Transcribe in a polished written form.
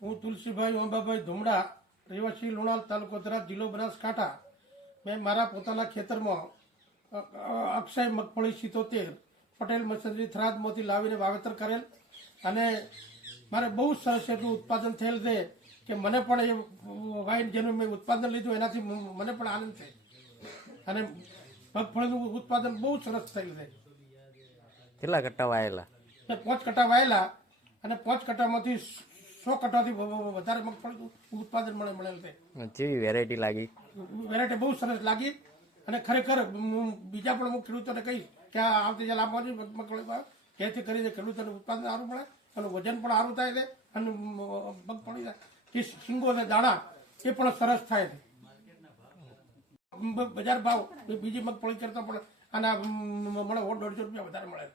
હું તુલસીભાઈ અંબાભાઈ ધુમડા, રહેવાસી લુણાલ, તાલુકો થરાદ, જિલ્લો બનાસકાંઠા. મેં મારા પોતાના ખેતરમાં અક્ષય મગફળી 77 પટેલ મશીનરી થરાદમાંથી લાવીને વાવેતર કરેલ અને મારે બહુ સરસ એટલું ઉત્પાદન થયેલ છે કે મને પણ એ વાઇન જેનું મેં ઉત્પાદન લીધું એનાથી મને પણ આનંદ છે અને મગફળીનું ઉત્પાદન બહુ સરસ થયેલ છે. કેટલા કટ્ટા વાયેલા? 5 કટ્ટા વાયેલા અને 5 કટ્ટામાંથી 100 કટ્ટાથી વધારે મગફળીનું ઉત્પાદન મળેલ છે. કેવી વેરાયટી લાગી? વેરાયટી બહુ સરસ લાગી અને ખરેખર બીજા પણ હું ખેડૂતોને કહીશ કે આ આવતી ચાલ આપવાની મગફળીમાં જેથી કરીને ખેડૂતોને ઉત્પાદન સારું મળે અને વજન પણ સારું થાય છે અને મગફળી જે શીંગો છે દાણા એ પણ સરસ થાય છે. બજાર ભાવ બીજી મગફળી કરતા પણ આના મળે 150 રૂપિયા વધારે મળે.